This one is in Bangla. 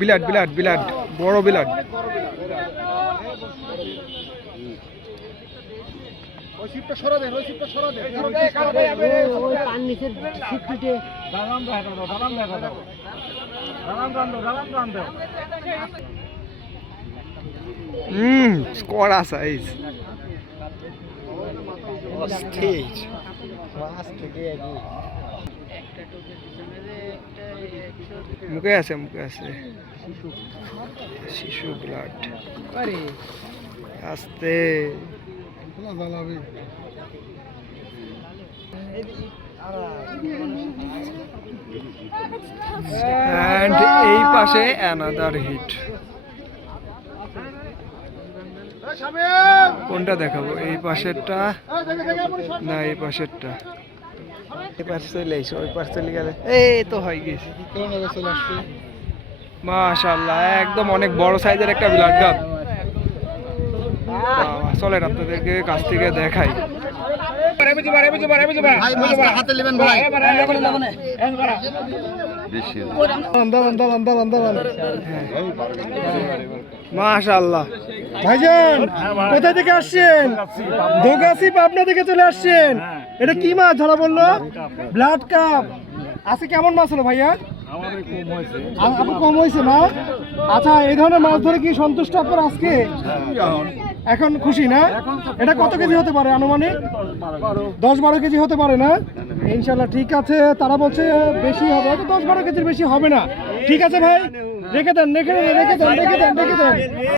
বিলাট বিলাট বিলাট বড় বিলাট। স্কোয়ারা সাইজ স্টেজ মুখে আছে মুখে আছে শিশু ব্লাড আস্তে and এই পাশে another hit কোনটা দেখাবো এই পাশেরটা না এই পাশেরটা এই পাশে চলে এসে ওই পাশে চলে গেলে এই তো হয়ে গেছে মাশাআল্লাহ একদম অনেক বড় সাইজের একটা ব্লাড কাপ চলেন আপনাদেরকে কাছ থেকে দেখাই মাশাআল্লাহ ভাইজান কোথা থেকে আসছেন? দোগাছি পাবনা থেকে চলে আসছেন। এটা কি মাছ ধরা বললো? Blood carp. আজকে কেমন মাছ হলো ভাইয়া? কম হয়েছে না? আচ্ছা এই ধরনের মাছ ধরে কি সন্তুষ্ট আপনার আজকে? এখন খুশি না? এটা কত কেজি হতে পারে আনুমানিক? 10-12 কেজি হতে পারে না? ইনশাল্লাহ ঠিক আছে। তারা বলছে বেশি হবে, 10-12 কেজির বেশি হবে না। ঠিক আছে ভাই, রেখে দেন রেখে দেন রেখে দেন রেখে দেন রেখে দেন।